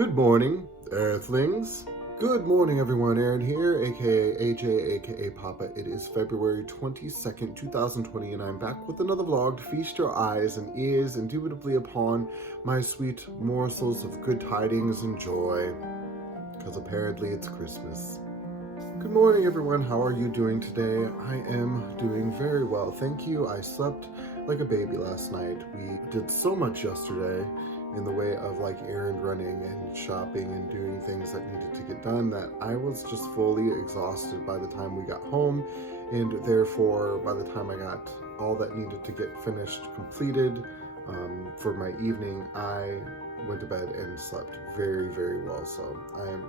Good morning, Earthlings. Good morning, everyone. Aaron here, aka AJ, aka Papa. It is February 22nd, 2020, and I'm back with another vlog to feast your eyes and ears indubitably upon my sweet morsels of good tidings and joy, because apparently it's Christmas. Good morning, everyone. How are you doing today? I am doing very well, thank you. I slept like a baby last night. We did so much yesterday in the way of like errand running and shopping and doing things that needed to get done that I was just fully exhausted by the time we got home, and therefore by the time I got all that needed to get finished completed for my evening, I went to bed and slept very, very well. So I am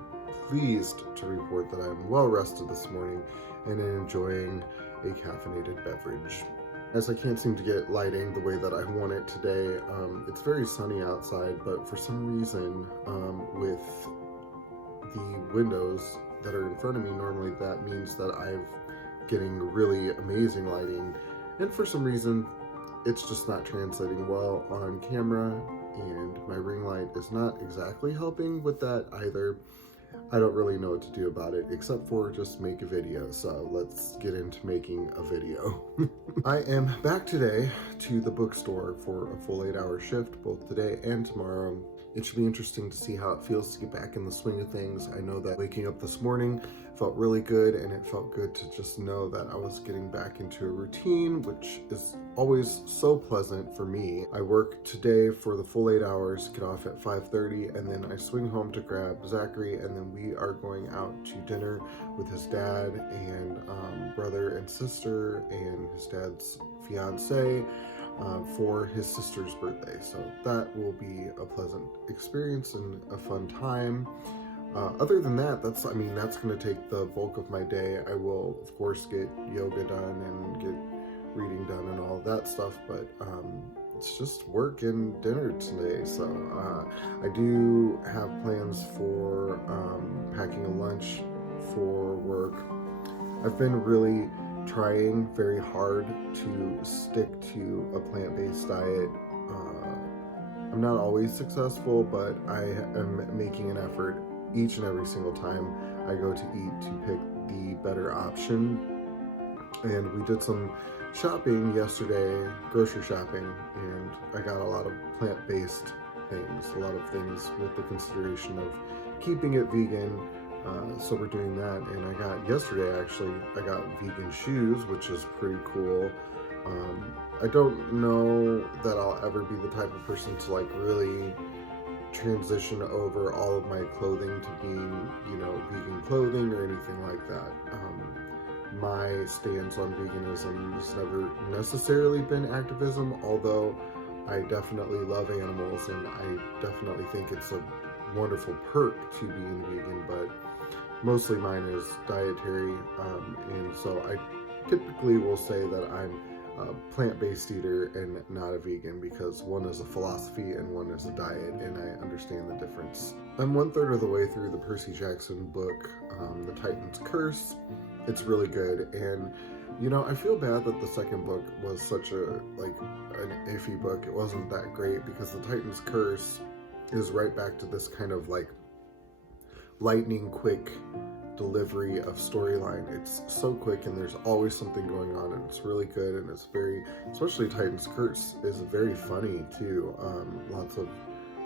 pleased to report that I'm well rested this morning and enjoying a caffeinated beverage. As I can't seem to get lighting the way that I want it today, it's very sunny outside, but for some reason, with the windows that are in front of me, normally that means that I'm getting really amazing lighting, and for some reason, it's just not translating well on camera, and my ring light is not exactly helping with that either. I don't really know what to do about it except for just make a video, so let's get into making a video. I am back today to the bookstore for a full 8-hour shift, both today and tomorrow. It should be interesting to see how it feels to get back in the swing of things. I know that waking up this morning felt really good, and it felt good to just know that I was getting back into a routine, which is always so pleasant for me. I work today for the full 8 hours, get off at 5:30, and then I swing home to grab Zachary, and then we are going out to dinner with his dad and brother and sister and his dad's fiance for his sister's birthday. So that will be a pleasant experience and a fun time. Other than that, that's going to take the bulk of my day. I will, of course, get yoga done and get reading done and all that stuff, but it's just work and dinner today. So I do have plans for packing a lunch for work. I've been really trying very hard to stick to a plant-based diet. I'm not always successful, but I am making an effort each and every single time I go to eat to pick the better option. And we did some shopping yesterday, grocery shopping, and I got a lot of plant-based things, a lot of things with the consideration of keeping it vegan. So we're doing that, and I got vegan shoes, which is pretty cool. I don't know that I'll ever be the type of person to like really transition over all of my clothing to being, vegan clothing or anything like that. My stance on veganism has never necessarily been activism, although I definitely love animals and I definitely think it's a wonderful perk to being vegan, but mostly mine is dietary, and so I typically will say that I'm a plant-based eater and not a vegan, because one is a philosophy and one is a diet, and I understand the difference. I'm 1/3 of the way through the Percy Jackson book, The Titan's Curse. It's really good, and I feel bad that the second book was such an iffy book. It wasn't that great, because The Titan's Curse is right back to this kind of like lightning quick delivery of storyline. It's so quick and there's always something going on, and it's really good, and it's very, especially Titan's Curse is very funny too. Lots of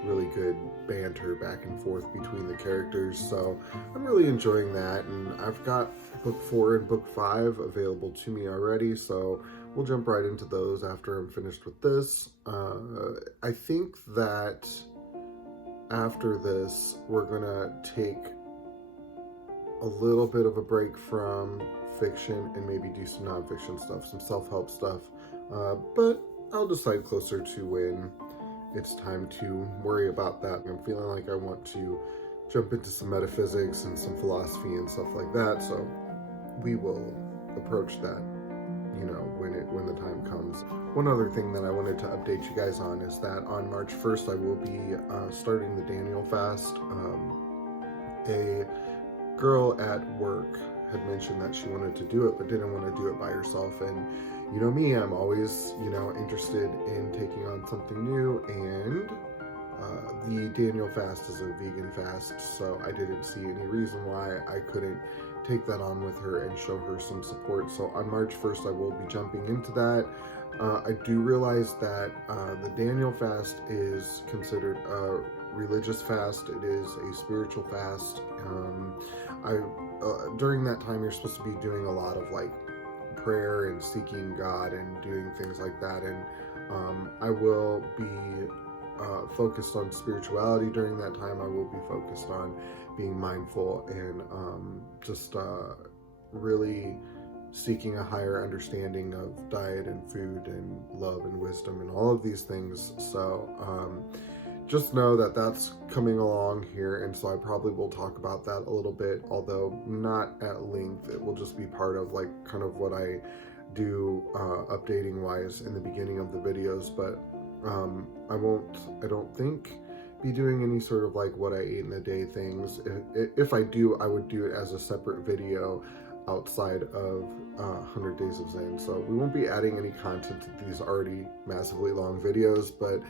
really good banter back and forth between the characters, so I'm really enjoying that, and I've got book 4 and book 5 available to me already, so we'll jump right into those after I'm finished with this. I think that after this we're gonna take a little bit of a break from fiction and maybe do some nonfiction stuff, some self-help stuff, but I'll decide closer to when it's time to worry about that. I'm feeling like I want to jump into some metaphysics and some philosophy and stuff like that, so we will approach that, when the time comes. One other thing that I wanted to update you guys on is that on March 1st I will be starting the Daniel fast. A girl at work had mentioned that she wanted to do it but didn't want to do it by herself, and me, I'm always interested in taking on something new, and The Daniel fast is a vegan fast, so I didn't see any reason why I couldn't take that on with her and show her some support. So on March 1st, I will be jumping into that. I do realize that the Daniel fast is considered a religious fast. It is a spiritual fast. During that time, you're supposed to be doing a lot of like prayer and seeking God and doing things like that. And I will be focused on spirituality during that time. I will be focused on being mindful and just really seeking a higher understanding of diet and food and love and wisdom and all of these things. So just know that that's coming along here, and so I probably will talk about that a little bit, although not at length. It will just be part of like kind of what I do updating wise in the beginning of the videos, but I don't think be doing any sort of like what I ate in the day things. If I do, I would do it as a separate video outside of 100 Days of Zen. So we won't be adding any content to these already massively long videos, but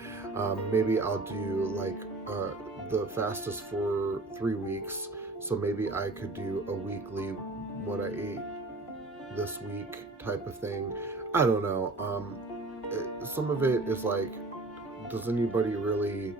maybe I'll do like the fastest for 3 weeks. So maybe I could do a weekly what I ate this week type of thing. I don't know. Some of it is like, does anybody really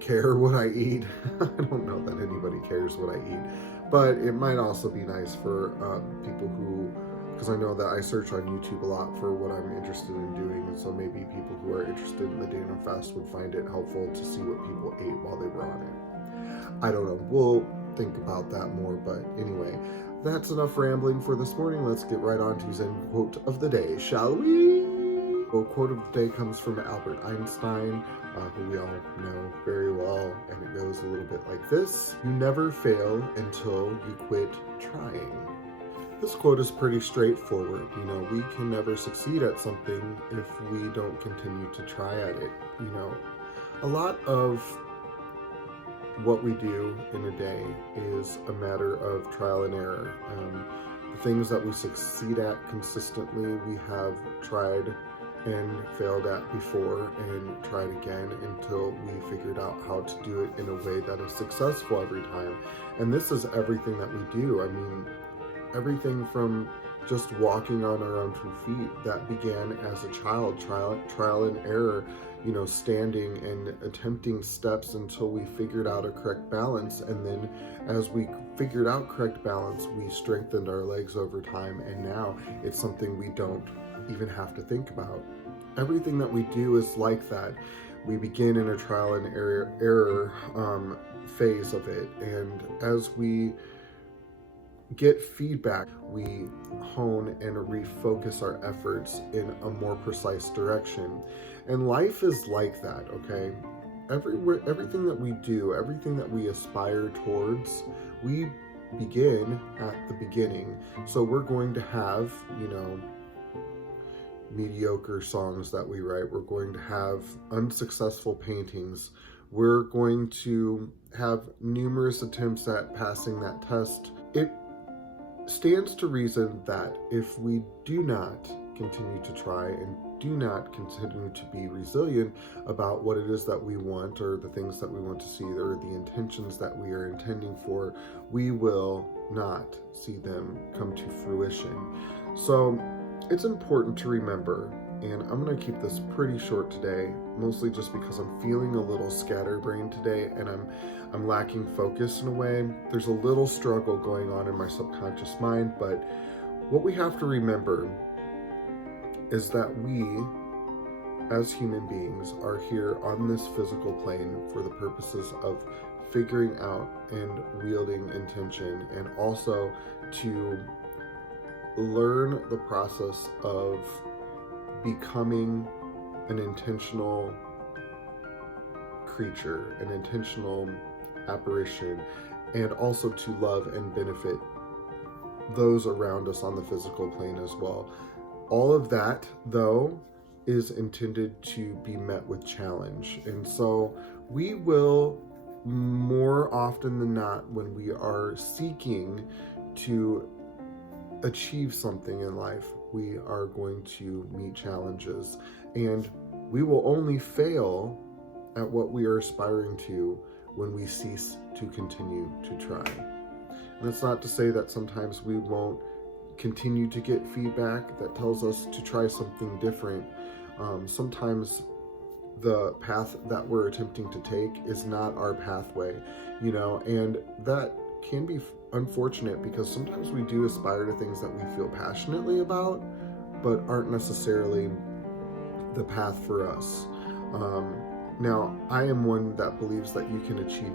care what I eat? I don't know that anybody cares what I eat, but it might also be nice for people who, because I know that I search on YouTube a lot for what I'm interested in doing, and so maybe people who are interested in the Daniel fast would find it helpful to see what people ate while they were on it. I don't know. We'll think about that more, but anyway, that's enough rambling for this morning. Let's get right on to Zen quote of the day, shall we? The quote of the day comes from Albert Einstein, who we all know very well, and it goes a little bit like this: "You never fail until you quit trying." This quote is pretty straightforward. You know, we can never succeed at something if we don't continue to try at it. You know, a lot of what we do in a day is a matter of trial and error. The things that we succeed at consistently, we have tried and failed at before and tried again until we figured out how to do it in a way that is successful every time. And this is everything that we do. I mean, everything from just walking on our own 2 feet that began as a child, trial and error, you know, standing and attempting steps until we figured out a correct balance. And then as we figured out correct balance, we strengthened our legs over time, and now it's something we don't even have to think about. Everything that we do is like that. We begin in a trial and error phase of it, and as we get feedback, we hone and refocus our efforts in a more precise direction. And life is like that, okay? Everything that we do, everything that we aspire towards, we begin at the beginning. So we're going to have, you know, mediocre songs that we write. We're going to have unsuccessful paintings. We're going to have numerous attempts at passing that test. It stands to reason that if we do not continue to try and do not continue to be resilient about what it is that we want, or the things that we want to see, or the intentions that we are intending for, we will not see them come to fruition. So it's important to remember, and I'm going to keep this pretty short today, mostly just because I'm feeling a little scatterbrained today, and I'm lacking focus in a way. There's a little struggle going on in my subconscious mind, but what we have to remember is that we, as human beings, are here on this physical plane for the purposes of figuring out and wielding intention, and also to learn the process of becoming an intentional creature, an intentional apparition, and also to love and benefit those around us on the physical plane as well. All of that, though, is intended to be met with challenge. And so we will, more often than not, when we are seeking to achieve something in life, we are going to meet challenges, and we will only fail at what we are aspiring to when we cease to continue to try. And that's not to say that sometimes we won't continue to get feedback that tells us to try something different. Sometimes the path that we're attempting to take is not our pathway, and that can be unfortunate because sometimes we do aspire to things that we feel passionately about, but aren't necessarily the path for us. Now, I am one that believes that you can achieve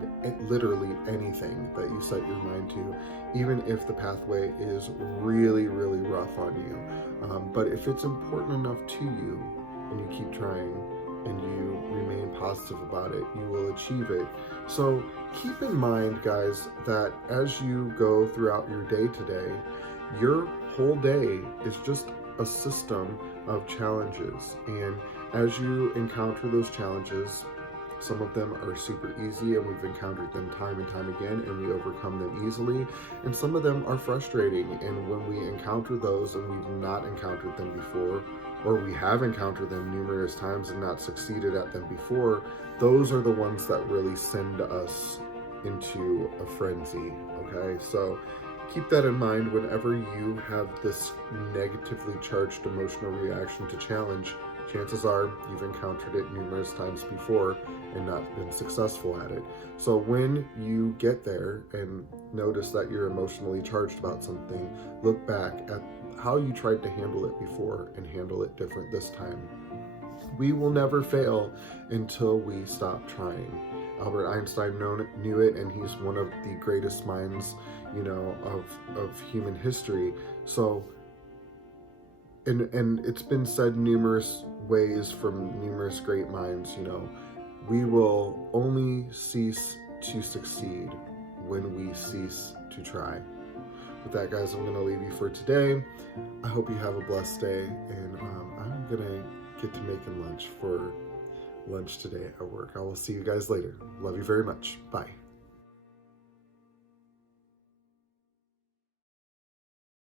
literally anything that you set your mind to, even if the pathway is really, really rough on you. But if it's important enough to you and you keep trying and you remain positive about it, you will achieve it. So keep in mind, guys, that as you go throughout your day today, your whole day is just a system of challenges. And as you encounter those challenges, some of them are super easy and we've encountered them time and time again and we overcome them easily. And some of them are frustrating. And when we encounter those and we've not encountered them before, or we have encountered them numerous times and not succeeded at them before, those are the ones that really send us into a frenzy, okay? So keep that in mind whenever you have this negatively charged emotional reaction to challenge. Chances are you've encountered it numerous times before and not been successful at it. So when you get there and notice that you're emotionally charged about something, look back at how you tried to handle it before and handle it different this time. We will never fail until we stop trying. Albert Einstein knew it, and he's one of the greatest minds, of human history. So, and it's been said numerous ways from numerous great minds, we will only cease to succeed when we cease to try. With that, guys, I'm going to leave you for today. I hope you have a blessed day, and I'm going to get to making lunch for lunch today at work. I will see you guys later. Love you very much. Bye.